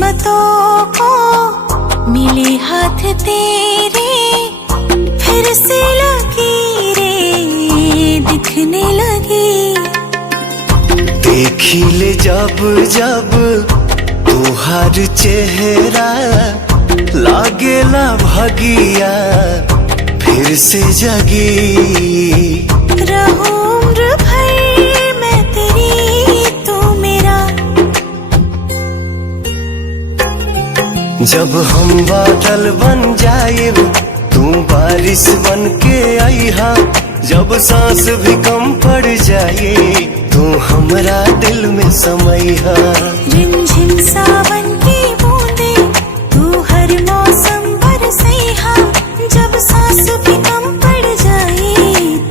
किस्मतों को मिले हाथ तेरे, फिर से लकीरें दिखने लगी। देखी ले जब जब तुहार चेहरा, लागेला भगिया फिर से जगी। रहूं उम्र भर मैं तेरी, तू मेरा। जब हम बादल बन जाए तू बारिश बन के आईहा, जब सांस भी कम पड़ जाए तू हमरा दिल में समईहा। रिमझिम सावन की बूंदे तू हर मौसम बरसैहा, जब सांस भी कम पड़ जाए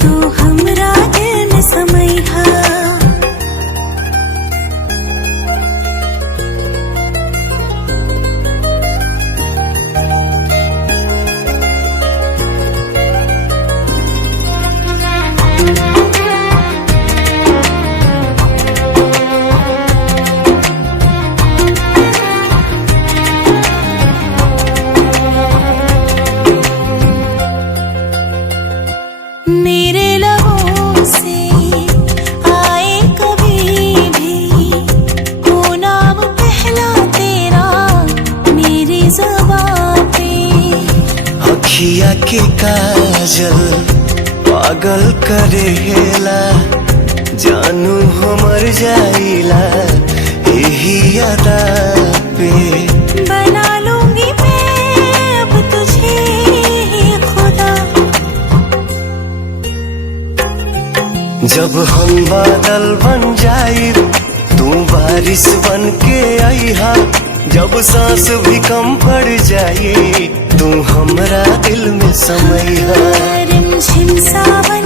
तू हमरा दिल में समईहा। मेरे लबों से आए कभी भी हो नाम पहला तेरा मेरी ज़बां पे। अखिया के काजल पागल करेला, जानू हमर जाइला यही अदा पे। बना लूंगी मैं अब तुझे खुदा। जब हम बादल बन जाए तू बारिश बन के आईहा, जब सांस भी कम पड़ जाए तू हमरा दिल में समईहा। रिमझिम सावन